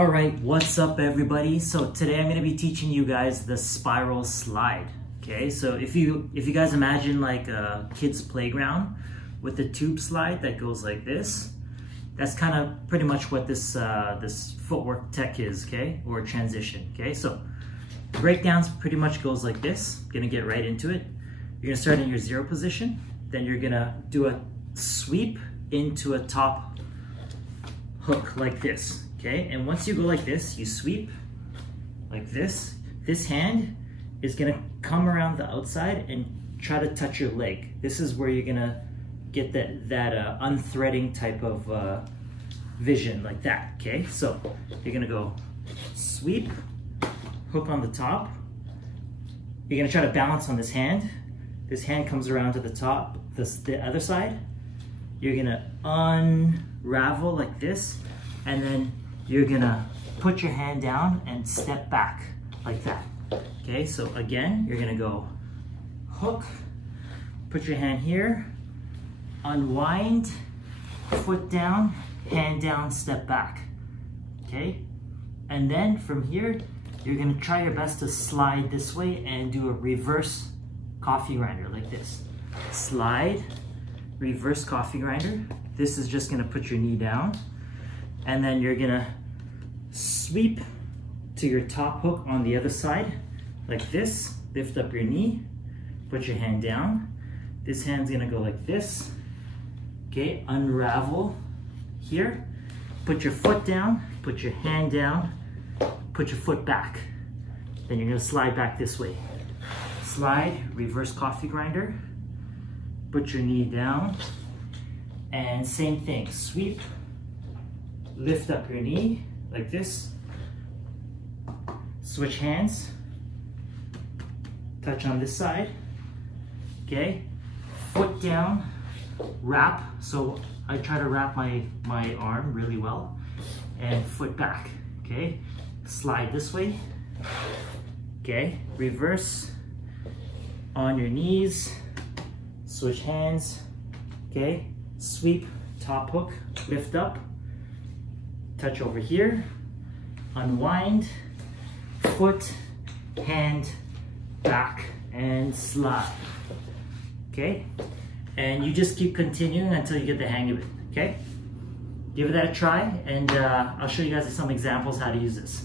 All right, what's up everybody? So today I'm gonna be teaching you guys the spiral slide. Okay, so if you guys imagine like a kid's playground with a tube slide that goes like this, that's kind of pretty much what this this footwork tech is, okay, or transition. Okay, so breakdowns pretty much goes like this. Gonna get right into it. You're gonna start in your zero position, then you're gonna do a sweep into a top hook like this. Okay, and once you go like this, you sweep like this. This hand is gonna come around the outside and try to touch your leg. This is where you're gonna get that unthreading type of vision like that, okay? So you're gonna go sweep, hook on the top. You're gonna try to balance on this hand. This hand comes around to the top, the other side. You're gonna unravel like this, and then you're gonna put your hand down and step back like that. Okay, so again, you're gonna go hook, put your hand here, unwind, foot down, hand down, step back. Okay, and then from here, you're gonna try your best to slide this way and do a reverse coffee grinder like this. Slide, reverse coffee grinder. This is just gonna put your knee down, and then you're gonna sweep to your top hook on the other side like this. Lift up your knee, put your hand down. This hand's gonna go like this. Okay, unravel here, put your foot down, put your hand down, put your foot back. Then you're gonna slide back this way. Slide, reverse coffee grinder, put your knee down, and same thing, sweep, lift up your knee like this, switch hands, touch on this side, okay, foot down, wrap, so I try to wrap my arm really well, and foot back, okay, slide this way, okay, reverse, on your knees, switch hands, okay, sweep, top hook, lift up, touch over here, unwind, foot, hand, back, and slide. Okay? And you just keep continuing until you get the hang of it. Okay? Give that a try, and I'll show you guys some examples how to use this.